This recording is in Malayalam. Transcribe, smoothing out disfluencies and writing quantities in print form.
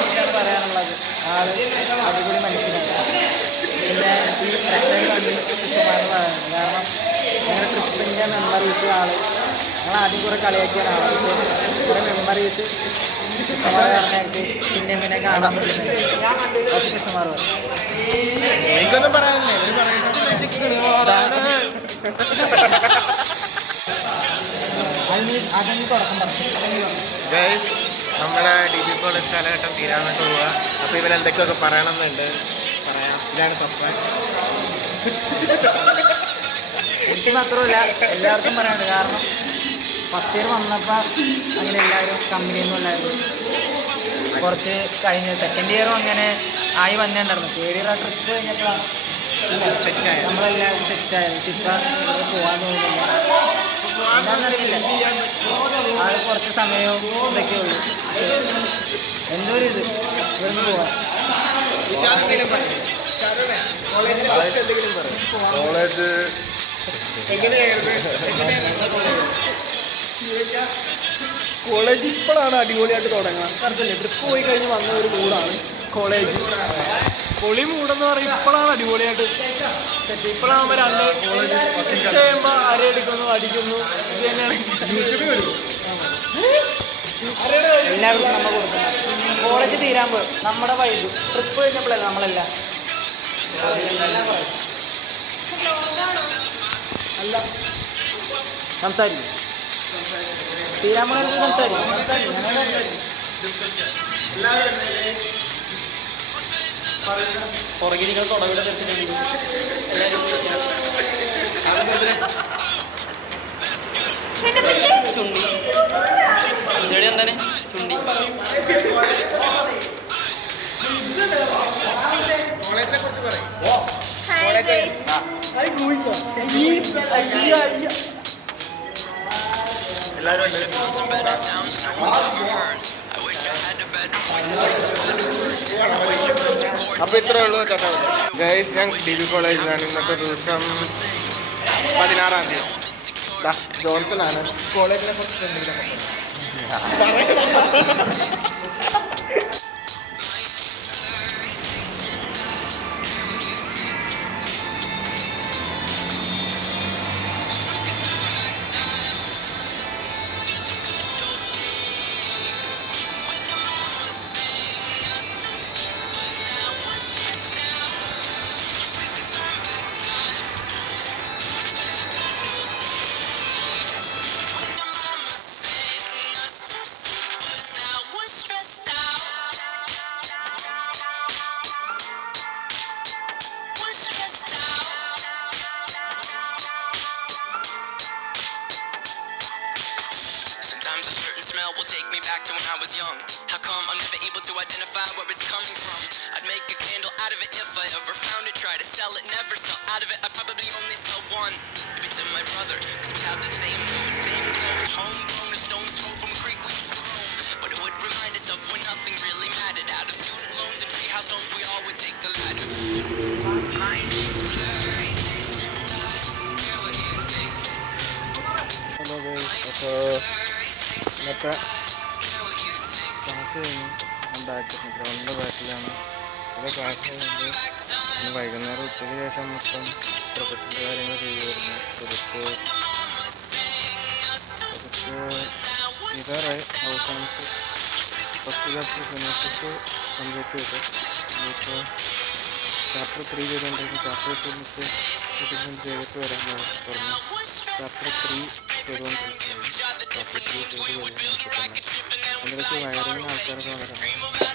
എനിക്കാണ് പറയാനുള്ളത്. ആള് അടിപൊളി മനുഷ്യനാണ്. പിന്നെ ഈ പ്രശ്നങ്ങൾ കണ്ട് കുമാരൻ പറയുന്നത് കാരണം ഞങ്ങളുടെ ട്രിപ്പിൻ്റെ മെമ്മറീസ് ആള് ഞങ്ങൾ ആദ്യം കുറേ കളിയാക്കിയാണ് ആള്. പക്ഷേ കുറേ മെമ്മറീസ് കൃഷ്ണമാർക്ക് പിന്നെ പിന്നെ കാണാൻ പറ്റുന്നത് കൃഷ്ണമാർ പറയും. എനിക്കൊന്നും പറയാനില്ല. അതിന് തുടക്കം പറഞ്ഞു. നമ്മുടെ DB കോളേജ് കാലഘട്ടം തീരാനായിട്ട് പോവുക. അപ്പോൾ ഇവരെന്തൊക്കെയൊക്കെ പറയണമെന്നുണ്ട് പറയാം. ഇതാണ് സംഭവം. എനിക്ക് മാത്രമല്ല എല്ലാവർക്കും പറയാനുണ്ട്. കാരണം ഫസ്റ്റ് ഇയർ വന്നപ്പോൾ അങ്ങനെ എല്ലാവരും കമ്പനിയൊന്നും അല്ലായിരുന്നു. കുറച്ച് കഴിഞ്ഞ് സെക്കൻഡ് ഇയറും അങ്ങനെ ആയി വന്നിട്ടുണ്ടായിരുന്നു. തേർഡ് ഇയർ ആ ട്രിപ്പ് കഴിഞ്ഞപ്പോഴാണ് നമ്മളെല്ലാവരും സെറ്റായത്. ഇപ്പം ഇവിടെ പോകാൻ തോന്നുന്നില്ല. എന്താണെന്നറിയില്ല. ആൾ കുറച്ച് സമയവും ഇതൊക്കെ ഉള്ളൂ. എന്തോ ഒരു ഇത് ഇവിടുന്ന് പോവാൻ. കോളേജ് ഇപ്പോഴാണ് അടിപൊളിയായിട്ട് തുടങ്ങുന്നത്. കറക്റ്റല്ലേ? ട്രിപ്പ് പോയി കഴിഞ്ഞ് വന്ന ഒരു മൂടാണ് കോളേജ്. പൊളി മൂടെന്ന് പറയും. ഇപ്പോഴാണ് അടിപൊളിയായിട്ട് സെറ്റ്. ഇപ്പോഴാകുമ്പോൾ രണ്ട് ഉച്ച കഴിയുമ്പോൾ അരയെടുക്കുന്നു, അടിക്കുന്നു. ഇത് തന്നെയാണ് എല്ലാവർക്കും നമ്മൾ കൊടുക്കുന്നത്. കോളേജ് തീരാകുമ്പോൾ നമ്മുടെ വൈബ് ട്രിപ്പ് കഴിഞ്ഞപ്പോഴല്ല നമ്മളെല്ലാം അല്ല സംസാരിക്കും. തീരാകുമ്പോൾ സംസാരിക്കും. പുറകെ നിങ്ങൾ തുടവിടെ തെറ്റിട്ടുണ്ട്. ചുണ്ടി ഇവിടെ എന്താണ് ചുണ്ടി. കോളേജിനെ കുറിച്ച് പറയും. അപ്പോൾ ഇത്രേ ഉള്ളൂ കേട്ടോ ഗൈസ്. ഞാൻ DB കോളേജിലാണ്. ഇന്നത്തെ ദിവസം 16-ാം തീയതി. ജോൺസൺ ആണ്. കോളേജിനെ കുറിച്ച് എന്തെങ്കിലും Sometimes a certain smell will take me back to when I was young. How come I'm never able to identify where it's coming from? I'd make a candle out of it if I ever found it. Try to sell it, never sell out of it. I'd probably only sell one. Give it to my brother, cause we have the same nose, same clothes. Homegrown, a stone's throw from a creek we used to roam. But it would remind us of when nothing really mattered. Out of student loans and treehouse homes, we all would take the ladder. My name's Blurry Face and I care what you think. Hello guys. അപ്പോൾ ഇന്നത്തെ ക്ലാസ് കഴിഞ്ഞ് ഞാൻ ഗ്രൗണ്ടിൻ്റെ ബാക്കിലാണ്. ഇവിടെ ക്ലാസ് കഴിഞ്ഞ് ഇന്ന് വൈകുന്നേരം ഉച്ചയ്ക്ക് ശേഷം മൊത്തം പ്രൊജക്റ്റിൻ്റെ കാര്യങ്ങൾ ചെയ്യുമായിരുന്നു. പ്രൊജക്റ്റ് ഇതാറായി അവസാനത്തെ ഫസ്റ്റ് ചാപ്റ്റർ ഫിനിഷ് കംപ്ലീറ്റ് ചെയ്തു. ഇപ്പോൾ ചാപ്റ്റർ 3 ചെയ്തുകൊണ്ടിരിക്കുന്നു. ചാപ്റ്റർ 2 ചെയ്തിട്ട് വരാൻ പറഞ്ഞു. ചാപ്റ്റർ 3 ചെയ്തുകൊണ്ടിരിക്കുകയാണ്. ചാപ്റ്റർ 3 ചെയ്ത് കഴിഞ്ഞാൽ അതിലേക്ക് വയറിങ് ആൾക്കാരൊക്കെ വരാൻ